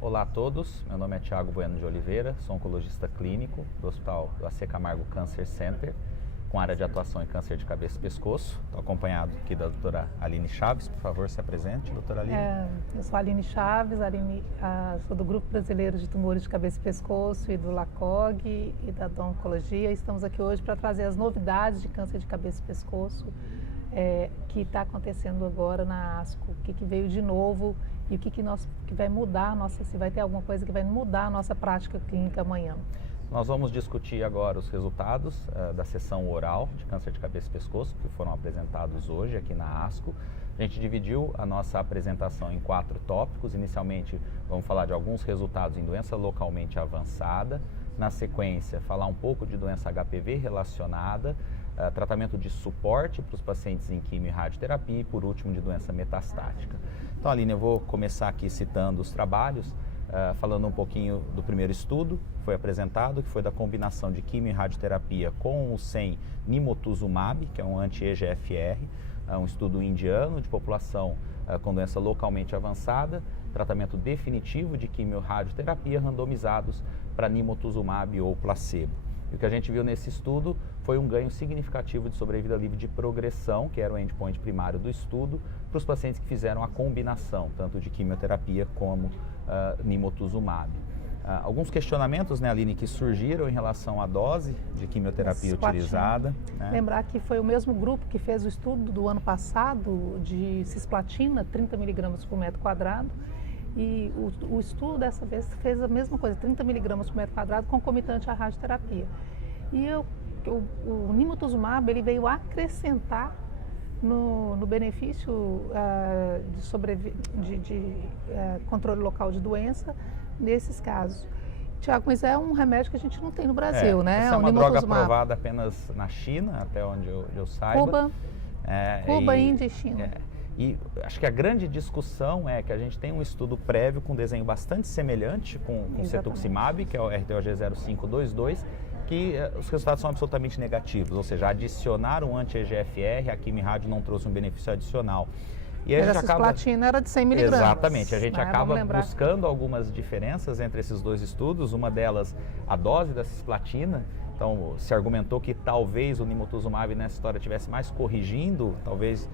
Olá a todos, meu nome é Thiago Bueno de Oliveira, sou oncologista clínico do Hospital do AC Camargo Cancer Center, com área de atuação em câncer de cabeça e pescoço. Estou acompanhado aqui da doutora Aline Chaves. Por favor, se apresente, doutora Aline. Eu sou a Aline Chaves, sou do Grupo Brasileiro de Tumores de Cabeça e Pescoço e do LACOG e da Oncologia. Estamos aqui hoje para trazer as novidades de câncer de cabeça e pescoço que está acontecendo agora na ASCO, o que veio de novo e o que vai mudar, se vai ter alguma coisa que vai mudar a nossa prática clínica amanhã. Nós vamos discutir agora os resultados da sessão oral de câncer de cabeça e pescoço, que foram apresentados hoje aqui na ASCO. A gente dividiu a nossa apresentação em 4 tópicos. Inicialmente, vamos falar de alguns resultados em doença localmente avançada. Na sequência, falar um pouco de doença HPV relacionada, tratamento de suporte para os pacientes em quimio e radioterapia e, por último, de doença metastática. Então, Aline, eu vou começar aqui citando os trabalhos, falando um pouquinho do primeiro estudo que foi apresentado, que foi da combinação de quimio e radioterapia com o sem nimotuzumab, que é um anti-EGFR, um estudo indiano de população com doença localmente avançada, tratamento definitivo de quimio e radioterapia randomizados para nimotuzumab ou placebo. E o que a gente viu nesse estudo foi um ganho significativo de sobrevida livre de progressão, que era o endpoint primário do estudo, para os pacientes que fizeram a combinação, tanto de quimioterapia como nimotuzumab. Alguns questionamentos, né, Aline, que surgiram em relação à dose de quimioterapia utilizada. Né? Lembrar que foi o mesmo grupo que fez o estudo do ano passado de cisplatina, 30 mg por metro quadrado, e o estudo dessa vez fez a mesma coisa, 30 mg por metro quadrado, concomitante à radioterapia. E o nimotuzumab ele veio acrescentar no benefício de controle local de doença nesses casos. Tiago, mas é um remédio que a gente não tem no Brasil, né? Essa é uma droga aprovada apenas na China, até onde eu saiba. Cuba, Índia e China. E acho que a grande discussão é que a gente tem um estudo prévio com desenho bastante semelhante com cetuximab, que é o RTOG 0522, que os resultados são absolutamente negativos, ou seja, adicionar um anti-EGFR, a quimio-rádio não trouxe um benefício adicional. E a cisplatina era de 100 mg. Exatamente, a gente acaba buscando algumas diferenças entre esses dois estudos, uma delas a dose da cisplatina. Então, se argumentou que talvez o nimotuzumab nessa história tivesse mais corrigindo, talvez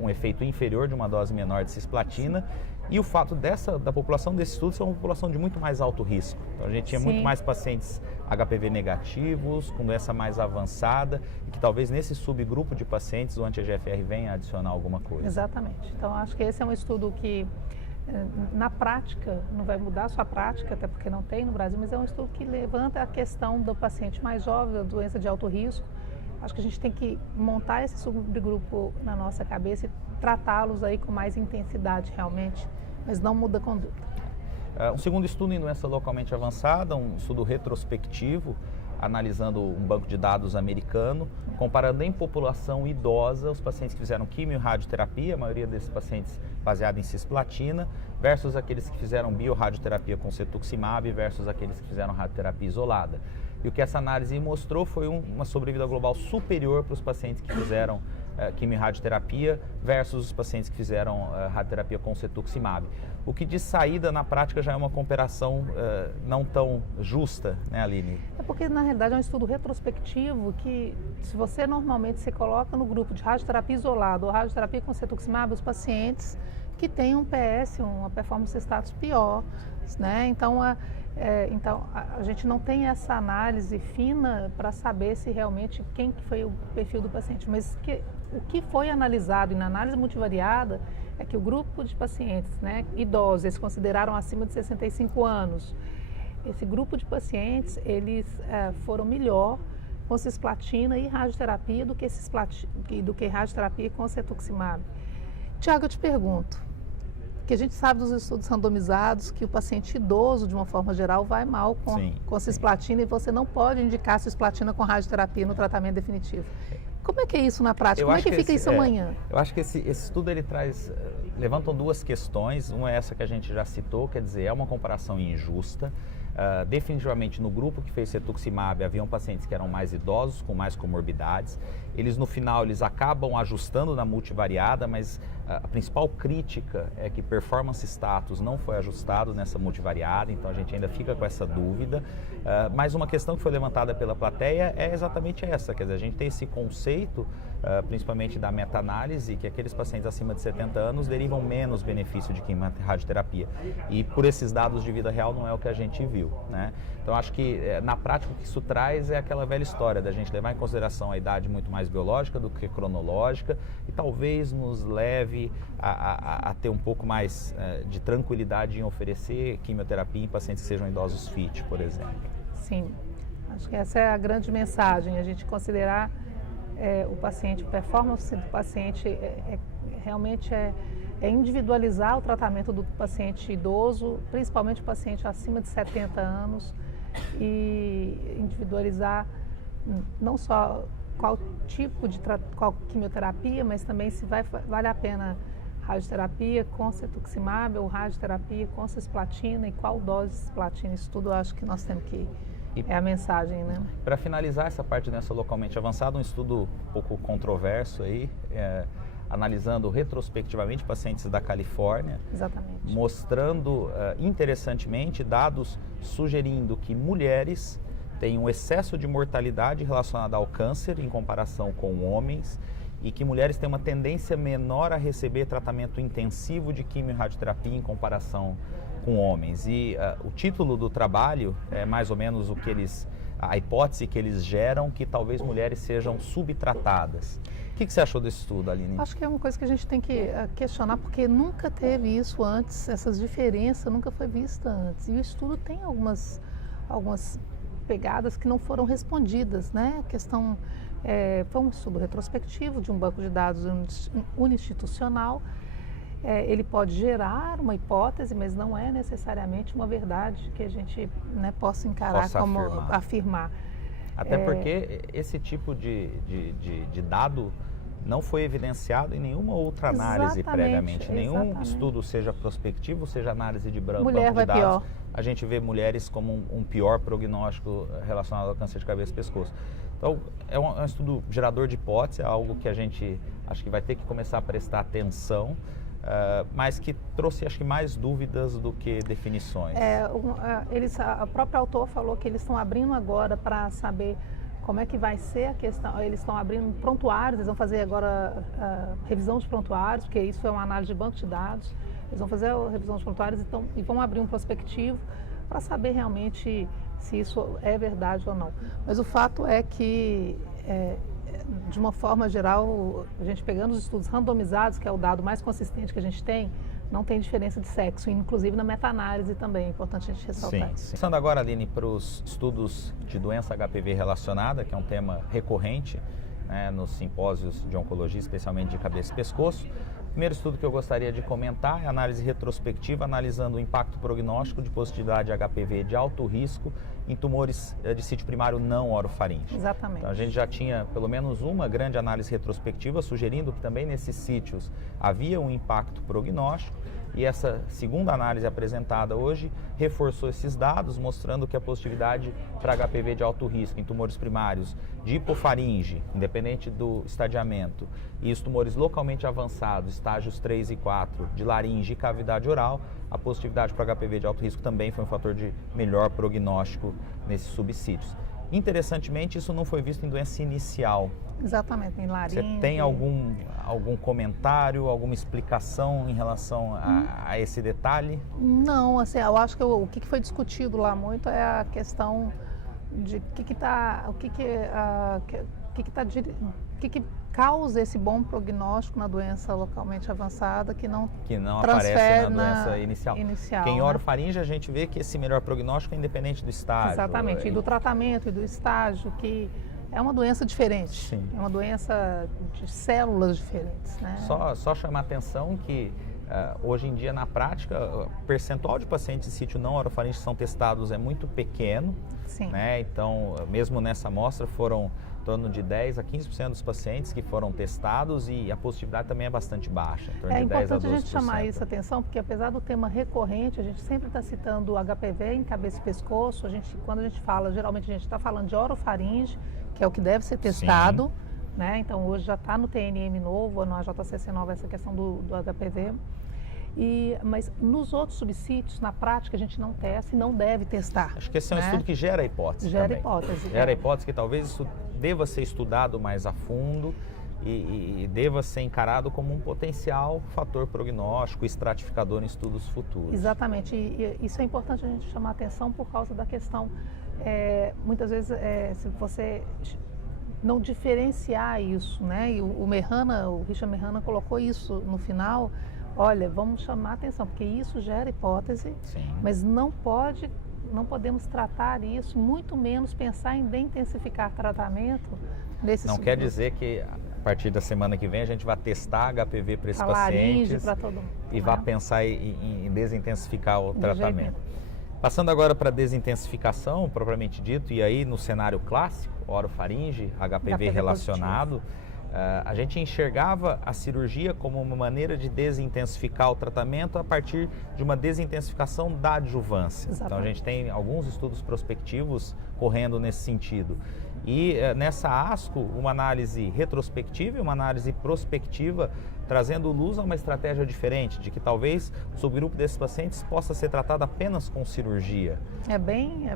um efeito inferior de uma dose menor de cisplatina. E o fato da população desse estudo ser uma população de muito mais alto risco. Então, a gente tinha muito mais pacientes HPV negativos, com doença mais avançada, e que talvez nesse subgrupo de pacientes o anti-EGFR venha adicionar alguma coisa. Exatamente. Então, acho que esse é um estudo que na prática, não vai mudar a sua prática, até porque não tem no Brasil, mas é um estudo que levanta a questão do paciente mais jovem, da doença de alto risco. Acho que a gente tem que montar esse subgrupo na nossa cabeça e tratá-los aí com mais intensidade realmente, mas não muda a conduta. Um segundo estudo em doença localmente avançada, um estudo retrospectivo, analisando um banco de dados americano, comparando em população idosa os pacientes que fizeram quimio e radioterapia, a maioria desses pacientes baseada em cisplatina, versus aqueles que fizeram bioradioterapia com cetuximab, versus aqueles que fizeram radioterapia isolada. E o que essa análise mostrou foi uma sobrevida global superior para os pacientes que fizeram quimio e radioterapia versus os pacientes que fizeram radioterapia com cetuximab. O que de saída na prática já é uma comparação não tão justa, né, Aline? É porque na realidade é um estudo retrospectivo que se você normalmente coloca no grupo de radioterapia isolada ou radioterapia com cetuximab os pacientes que têm um PS, uma performance status pior, né? Então a gente não tem essa análise fina para saber se realmente quem que foi o perfil do paciente, mas o que foi analisado e na análise multivariada é que o grupo de pacientes, né, idosos, eles consideraram acima de 65 anos, esse grupo de pacientes, eles foram melhor com cisplatina e radioterapia do que radioterapia com cetuximab. Tiago, eu te pergunto, que a gente sabe dos estudos randomizados que o paciente idoso, de uma forma geral, vai mal com cisplatina e você não pode indicar cisplatina com radioterapia no tratamento definitivo. como é que é isso na prática? Como é que fica isso amanhã? Eu acho que esse estudo ele traz, levantam duas questões. Uma é essa que a gente já citou, quer dizer, é uma comparação injusta. Definitivamente no grupo que fez cetuximab haviam pacientes que eram mais idosos, com mais comorbidades. Eles no final eles acabam ajustando na multivariada, mas a principal crítica é que performance status não foi ajustado nessa multivariada, então a gente ainda fica com essa dúvida. Mas uma questão que foi levantada pela plateia é exatamente essa, quer dizer, a gente tem esse conceito, principalmente da meta-análise, que aqueles pacientes acima de 70 anos derivam menos benefício de quimio-radioterapia. E por esses dados de vida real não é o que a gente viu, né? Então acho que na prática o que isso traz é aquela velha história da gente levar em consideração a idade muito mais biológica do que cronológica e talvez nos leve a ter um pouco mais de tranquilidade em oferecer quimioterapia em pacientes que sejam idosos fit, por exemplo. Sim, acho que essa é a grande mensagem, a gente considerar o paciente, a performance do paciente realmente individualizar o tratamento do paciente idoso, principalmente o paciente acima de 70 anos, e individualizar não só qual tipo de qual quimioterapia, mas também se vale a pena radioterapia com cetuximab ou radioterapia com cisplatina e qual dose de cisplatina. Isso tudo eu acho que nós temos que... É a mensagem, né? Para finalizar essa parte dessa localmente avançada, um estudo um pouco controverso aí, analisando retrospectivamente pacientes da Califórnia. Exatamente. Mostrando, interessantemente, dados sugerindo que mulheres têm um excesso de mortalidade relacionada ao câncer em comparação com homens e que mulheres têm uma tendência menor a receber tratamento intensivo de quimio-radioterapia em comparação com homens. E o título do trabalho é mais ou menos a hipótese que eles geram, que talvez mulheres sejam subtratadas. O que você achou desse estudo, Aline? Acho que é uma coisa que a gente tem que questionar, porque nunca teve isso antes, essas diferenças nunca foi vista antes. E o estudo tem algumas pegadas que não foram respondidas, né? A questão foi um estudo retrospectivo de um banco de dados uninstitucional. Ele pode gerar uma hipótese, mas não é necessariamente uma verdade que a gente possa encarar como afirmar. Até porque esse tipo de dado não foi evidenciado em nenhuma outra análise previamente. Nenhum estudo, seja prospectivo, seja análise de banco de dados, pior. A gente vê mulheres como um pior prognóstico relacionado ao câncer de cabeça e pescoço. Então, é um estudo gerador de hipótese, é algo que a gente acho que vai ter que começar a prestar atenção, mas que trouxe, acho que, mais dúvidas do que definições. O próprio autor falou que eles estão abrindo agora para saber como é que vai ser a questão. Eles estão abrindo prontuários, eles vão fazer agora revisão de prontuários, porque isso é uma análise de banco de dados. Eles vão fazer a revisão de prontuários e vão abrir um prospectivo para saber realmente se isso é verdade ou não. Mas o fato é que, de uma forma geral, a gente pegando os estudos randomizados, que é o dado mais consistente que a gente tem, não tem diferença de sexo, inclusive na meta-análise também, é importante a gente ressaltar. Sim. Passando agora, Aline, para os estudos de doença HPV relacionada, que é um tema recorrente, né, nos simpósios de oncologia, especialmente de cabeça e pescoço. O primeiro estudo que eu gostaria de comentar é a análise retrospectiva, analisando o impacto prognóstico de positividade HPV de alto risco em tumores de sítio primário não orofaríngeo. Exatamente. Então, a gente já tinha pelo menos uma grande análise retrospectiva sugerindo que também nesses sítios havia um impacto prognóstico, e essa segunda análise apresentada hoje reforçou esses dados, mostrando que a positividade para HPV de alto risco em tumores primários de hipofaringe, independente do estadiamento, e os tumores localmente avançados, estágios 3 e 4, de laringe e cavidade oral, a positividade para HPV de alto risco também foi um fator de melhor prognóstico nesses subsítios. Interessantemente, isso não foi visto em doença inicial. Exatamente, em laringe. Você tem algum comentário, alguma explicação em relação a esse detalhe? Não, assim, eu acho que o que foi discutido lá muito é a questão de o que causa esse bom prognóstico na doença localmente avançada que não aparece na doença inicial. Porque em né? orofaringe a gente vê que esse melhor prognóstico é independente do estágio. Exatamente, e do tratamento e do estágio, que é uma doença diferente. Sim. É uma doença de células diferentes, né? Só chamar a atenção que hoje em dia, na prática, o percentual de pacientes de sítio não orofaringe que são testados é muito pequeno. Sim. Né? Então, mesmo nessa amostra, foram em torno de 10 a 15% dos pacientes que foram testados e a positividade também é bastante baixa, em torno de 10 a 12%. É importante a gente chamar isso a atenção, porque apesar do tema recorrente, a gente sempre está citando o HPV em cabeça e pescoço. Quando a gente fala, geralmente a gente está falando de orofaringe, que é o que deve ser testado, né? Então hoje já está no TNM novo, no AJCC nova, essa questão do HPV. Mas nos outros subsítios, na prática, a gente não testa e não deve testar. Acho que esse é um estudo que gera hipótese. Gera também. hipótese. Gera hipótese que talvez isso deva ser estudado mais a fundo e deva ser encarado como um potencial fator prognóstico, estratificador em estudos futuros. Exatamente. E isso é importante a gente chamar a atenção por causa da questão, muitas vezes, se você não diferenciar isso, né? E o Richard Merhana colocou isso no final. Olha, vamos chamar a atenção, porque isso gera hipótese, mas não podemos tratar isso, muito menos pensar em intensificar tratamento nesse Não quer dizer que a partir da semana que vem a gente vai testar HPV para esses pacientes e vai pensar em desintensificar o tratamento. Passando agora para a desintensificação, propriamente dito, e aí no cenário clássico, orofaringe, HPV relacionado, positivo. A gente enxergava a cirurgia como uma maneira de desintensificar o tratamento a partir de uma desintensificação da adjuvância. Exatamente. Então a gente tem alguns estudos prospectivos correndo nesse sentido. E nessa ASCO, uma análise retrospectiva e uma análise prospectiva trazendo luz a uma estratégia diferente, de que talvez o subgrupo desses pacientes possa ser tratado apenas com cirurgia. É bem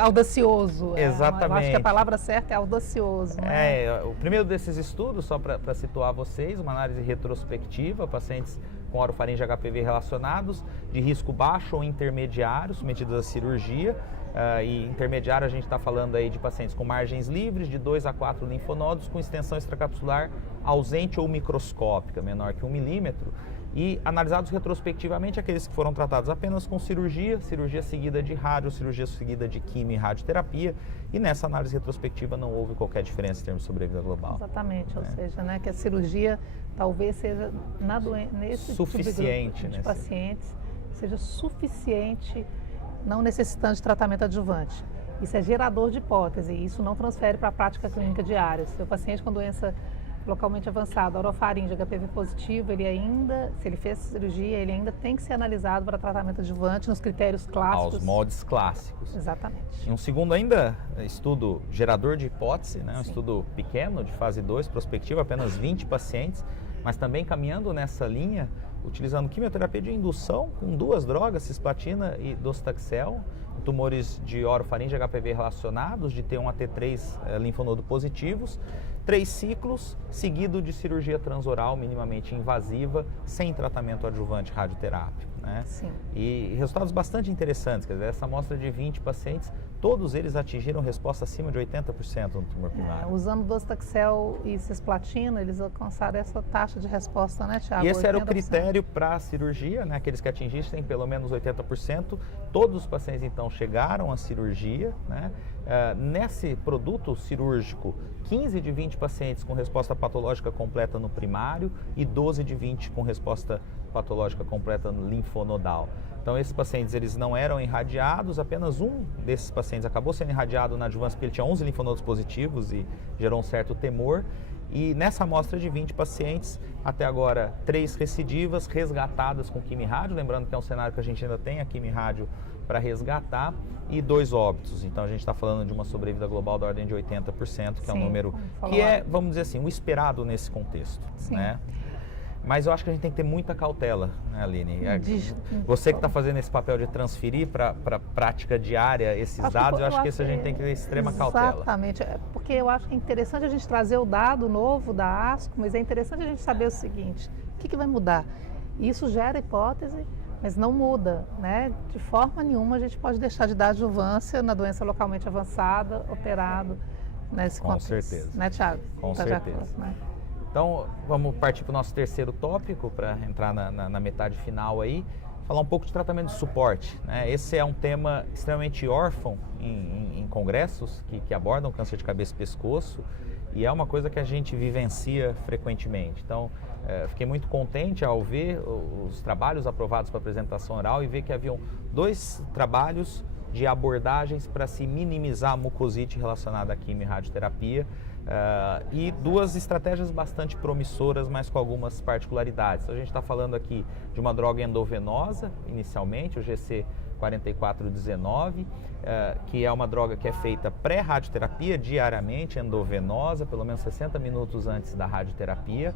audacioso. Exatamente. Eu acho que a palavra certa é audacioso. Né? O primeiro desses estudos, só para situar vocês, uma análise retrospectiva, pacientes com orofaringe HPV relacionados, de risco baixo ou intermediário, submetidos à cirurgia. E intermediário a gente está falando aí de pacientes com margens livres, de 2 a 4 linfonodos, com extensão extracapsular ausente ou microscópica, menor que 1 milímetro, e analisados retrospectivamente aqueles que foram tratados apenas com cirurgia seguida de rádio, cirurgia seguida de quimio e radioterapia, e nessa análise retrospectiva não houve qualquer diferença em termos de sobrevida global. Exatamente, ou seja, que a cirurgia talvez seja nesse suficiente de pacientes, seja suficiente, não necessitando de tratamento adjuvante. Isso é gerador de hipótese, e isso não transfere para a prática clínica diária. Se o paciente com doença localmente avançada, orofaringe, HPV positivo, se ele fez cirurgia, ele ainda tem que ser analisado para tratamento adjuvante nos critérios clássicos. Aos moldes clássicos. Exatamente. E um segundo ainda, estudo gerador de hipótese, né? Um estudo pequeno, de fase 2, prospectivo, apenas 20 pacientes, mas também caminhando nessa linha, utilizando quimioterapia de indução com 2 drogas, cisplatina e docetaxel, tumores de orofaringe HPV relacionados, de T1 a T3 linfonodo positivos, 3 ciclos, seguido de cirurgia transoral minimamente invasiva, sem tratamento adjuvante radioterápico. Né? Sim. E resultados bastante interessantes, quer dizer, essa amostra de 20 pacientes, todos eles atingiram resposta acima de 80% no tumor primário. Usando docetaxel e cisplatina, eles alcançaram essa taxa de resposta, né, Thiago? E esse era o critério para a cirurgia, né? Aqueles que atingissem pelo menos 80%, todos os pacientes então chegaram à cirurgia, né? Nesse produto cirúrgico, 15 de 20 pacientes com resposta patológica completa no primário e 12 de 20 com resposta patológica completa no linfonodal. Então esses pacientes eles não eram irradiados, apenas um desses pacientes acabou sendo irradiado na adjuvância porque ele tinha 11 linfonodos positivos e gerou um certo temor. E nessa amostra de 20 pacientes, até agora 3 recidivas resgatadas com quimio-rádio, lembrando que é um cenário que a gente ainda tem a quimio-rádio para resgatar, e 2 óbitos. Então a gente está falando de uma sobrevida global da ordem de 80%, que é um número que é, vamos dizer assim, o esperado nesse contexto. Sim. Né? Mas eu acho que a gente tem que ter muita cautela, né, Aline? Você que está fazendo esse papel de transferir para a prática diária esses dados, eu acho que isso a gente tem que ter extrema cautela. Exatamente, porque eu acho que é interessante a gente trazer o dado novo da ASCO, mas é interessante a gente saber o seguinte, o que vai mudar? Isso gera hipótese, mas não muda, né? De forma nenhuma a gente pode deixar de dar adjuvância na doença localmente avançada, operado nesse contexto. Com certeza. Né, Thiago? Com certeza. Né? Então, vamos partir para o nosso terceiro tópico, para entrar na metade final aí, falar um pouco de tratamento de suporte. Né? Esse é um tema extremamente órfão em congressos que abordam câncer de cabeça e pescoço, e é uma coisa que a gente vivencia frequentemente. Então, fiquei muito contente ao ver os trabalhos aprovados para apresentação oral e ver que haviam 2 trabalhos de abordagens para se minimizar a mucosite relacionada à quimio e radioterapia. E duas estratégias bastante promissoras, mas com algumas particularidades. A gente está falando aqui de uma droga endovenosa, inicialmente, o GC4419, que é uma droga que é feita pré-radioterapia, diariamente, endovenosa, pelo menos 60 minutos antes da radioterapia,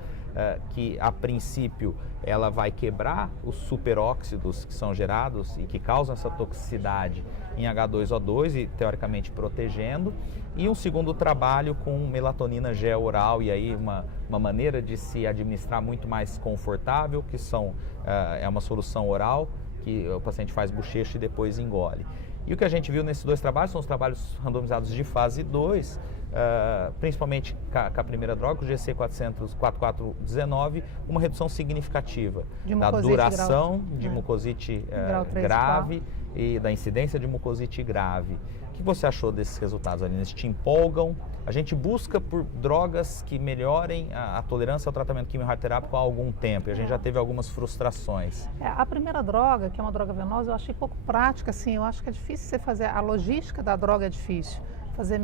que a princípio ela vai quebrar os superóxidos que são gerados e que causam essa toxicidade em H2O2 e teoricamente protegendo. E um segundo trabalho com melatonina gel oral, e aí uma maneira de se administrar muito mais confortável, que é uma solução oral, que o paciente faz bochecho e depois engole. E o que a gente viu nesses dois trabalhos são os trabalhos randomizados de fase 2, principalmente com a primeira droga, o GC4419, uma redução significativa da duração de mucosite grave e da incidência de mucosite grave. O que você achou desses resultados, Aline? Eles te empolgam? A gente busca por drogas que melhorem a tolerância ao tratamento quimio-radioterápico há algum tempo, e a gente já teve algumas frustrações. A primeira droga, que é uma droga venosa, eu achei pouco prática, assim, eu acho que é difícil você fazer, a logística da droga é difícil. Fazer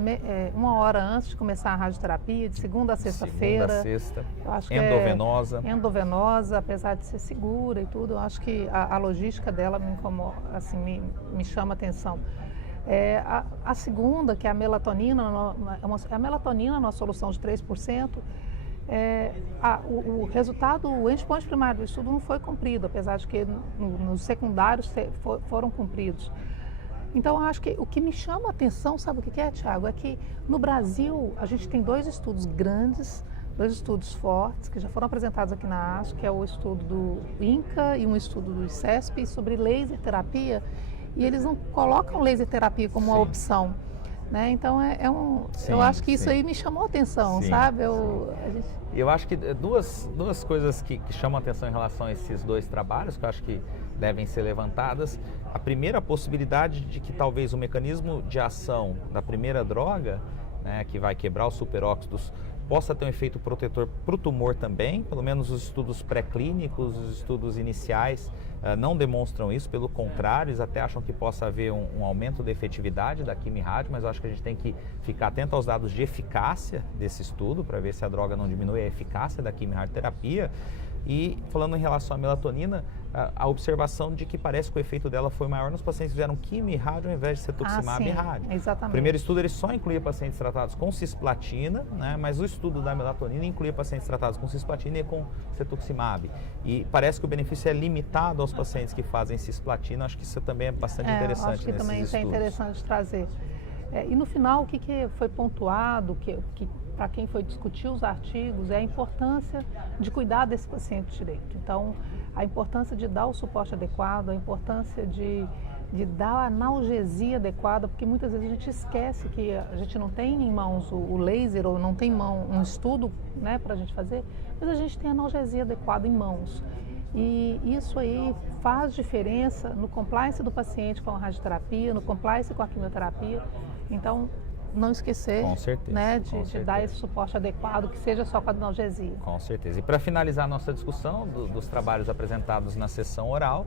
1 hora antes de começar a radioterapia, de segunda a sexta-feira. Segunda a sexta, eu acho endovenosa. Endovenosa, apesar de ser segura e tudo, eu acho que a logística dela me incomoda, assim, me chama atenção. A segunda, que é a melatonina, numa solução de 3%, o resultado, o endpoint primário do estudo não foi cumprido, apesar de que nos secundários foram cumpridos. Então, eu acho que o que me chama a atenção, sabe o que é, Tiago? É que no Brasil a gente tem 2 estudos grandes, 2 estudos fortes, que já foram apresentados aqui na ASCO, que é o estudo do INCA e um estudo do ICESP sobre laser terapia, e eles não colocam laser terapia como uma opção, né? Então, eu acho que isso aí me chamou a atenção, sabe? Eu acho que duas coisas que chamam a atenção em relação a esses 2 trabalhos, que eu acho que devem ser levantadas. A primeira, a possibilidade de que talvez o mecanismo de ação da primeira droga, né, que vai quebrar os superóxidos, possa ter um efeito protetor para o tumor também. Pelo menos os estudos pré-clínicos, os estudos iniciais não demonstram isso, pelo contrário, eles até acham que possa haver um aumento da efetividade da quimio-rádio, mas eu acho que a gente tem que ficar atento aos dados de eficácia desse estudo, para ver se a droga não diminui a eficácia da quimio-radioterapia. E falando em relação à melatonina, a observação de que parece que o efeito dela foi maior nos pacientes que fizeram quimio e rádio ao invés de cetuximab e rádio. Exatamente. O primeiro estudo ele só incluía pacientes tratados com cisplatina, né, mas o estudo da melatonina incluía pacientes tratados com cisplatina e com cetuximab. E parece que o benefício é limitado aos pacientes que fazem cisplatina. Acho que isso também é bastante interessante. Acho que nesses também estudos. Isso é interessante trazer. E no final, o que foi pontuado, que para quem foi discutir os artigos, é a importância de cuidar desse paciente direito. Então, a importância de dar o suporte adequado, a importância de dar a analgesia adequada, porque muitas vezes a gente esquece que a gente não tem em mãos o laser, ou não tem em mão um estudo, né, para a gente fazer, mas a gente tem a analgesia adequada em mãos. E isso aí faz diferença no compliance do paciente com a radioterapia, no compliance com a quimioterapia. Então, não esquecer, com certeza, né, de dar esse suporte adequado, que seja só com a analgesia. Com certeza. E para finalizar a nossa discussão dos trabalhos apresentados na sessão oral,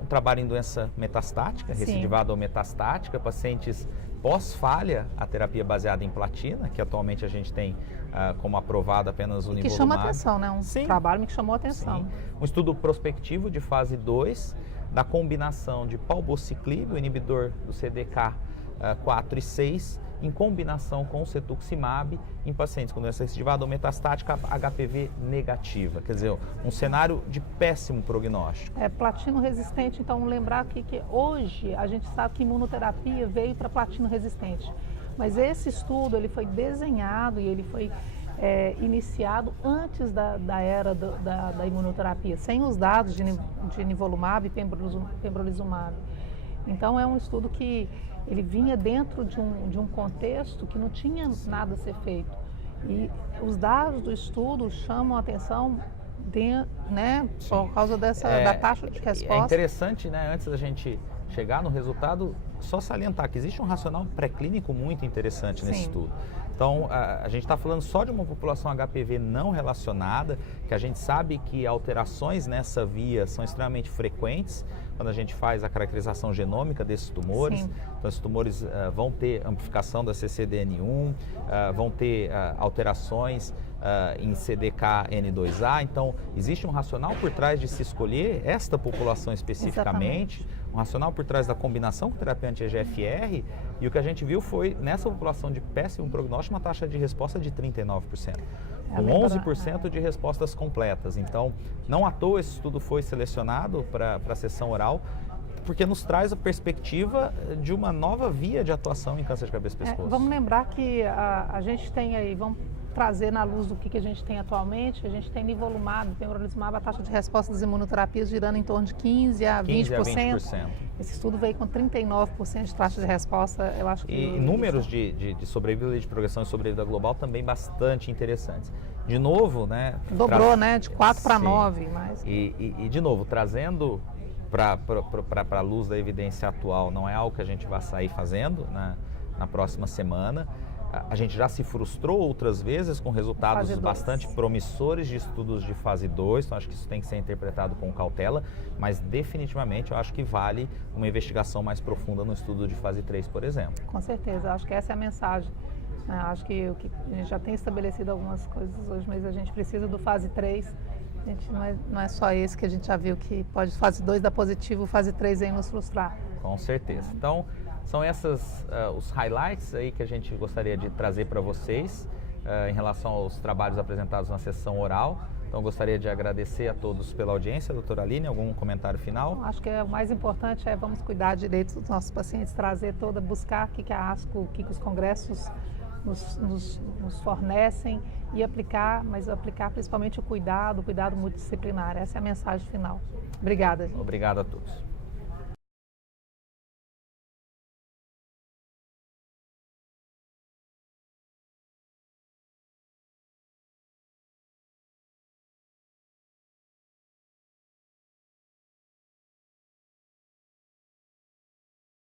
um trabalho em doença metastática, recidivada ou metastática, pacientes pós-falha a terapia baseada em platina, que atualmente a gente tem como aprovado apenas o nivolumab. Que chama atenção, né? Trabalho que chamou atenção. Sim. Um estudo prospectivo de fase 2, da combinação de palbociclib, o inibidor do CDK 4 e 6, em combinação com cetuximab em pacientes com doença recidivada ou metastática HPV negativa. Quer dizer, um cenário de péssimo prognóstico. Platino resistente, então lembrar aqui que hoje a gente sabe que imunoterapia veio para platino resistente. Mas esse estudo ele foi desenhado e ele foi iniciado antes da era da imunoterapia, sem os dados de nivolumab e pembrolizumab. Então é um estudo que ele vinha dentro de um contexto que não tinha nada a ser feito. E os dados do estudo chamam a atenção, né, por causa da taxa de resposta. É interessante, né, antes da gente chegar no resultado, só salientar que existe um racional pré-clínico muito interessante nesse estudo. Então, a gente está falando só de uma população HPV não relacionada, que a gente sabe que alterações nessa via são extremamente frequentes quando a gente faz a caracterização genômica desses tumores. Sim. Então, esses tumores vão ter amplificação da CCDN1, vão ter alterações em CDKN2A. Então, existe um racional por trás de se escolher esta população especificamente. Exatamente. Um racional por trás da combinação com terapia anti-EGFR, e o que a gente viu foi, nessa população de péssimo prognóstico, uma taxa de resposta de 39%, com 11% de respostas completas. Então, não à toa esse estudo foi selecionado para a sessão oral, porque nos traz a perspectiva de uma nova via de atuação em câncer de cabeça e pescoço. Vamos lembrar que a gente tem aí, vamos trazer na luz do que a gente tem atualmente, a gente tem nivolumab, pembrolizumab, a taxa de resposta das imunoterapias girando em torno de 15% a 20%. Esse estudo veio com 39% de taxa de resposta, eu acho que... E números de sobrevida e de progressão e sobrevida global também bastante interessantes. De novo, né? Dobrou, né? De 4 para 9. Mas... E de novo, trazendo para a luz da evidência atual, não é algo que a gente vai sair fazendo na próxima semana. A gente já se frustrou outras vezes com resultados bastante promissores de estudos de fase 2, então acho que isso tem que ser interpretado com cautela, mas definitivamente eu acho que vale uma investigação mais profunda no estudo de fase 3, por exemplo. Com certeza, acho que essa é a mensagem. Acho que a gente já tem estabelecido algumas coisas hoje, mas a gente precisa do fase 3. A gente não é só esse que a gente já viu que pode fase 2 dar positivo, fase 3 aí nos frustrar. Com certeza. Então, são esses os highlights aí que a gente gostaria de trazer para vocês em relação aos trabalhos apresentados na sessão oral. Então, gostaria de agradecer a todos pela audiência. Doutora Aline, algum comentário final? Acho que o mais importante é vamos cuidar direito dos nossos pacientes, buscar o que a ASCO, o que os congressos nos fornecem e aplicar, mas aplicar principalmente o cuidado multidisciplinar. Essa é a mensagem final. Obrigada. Obrigado a todos.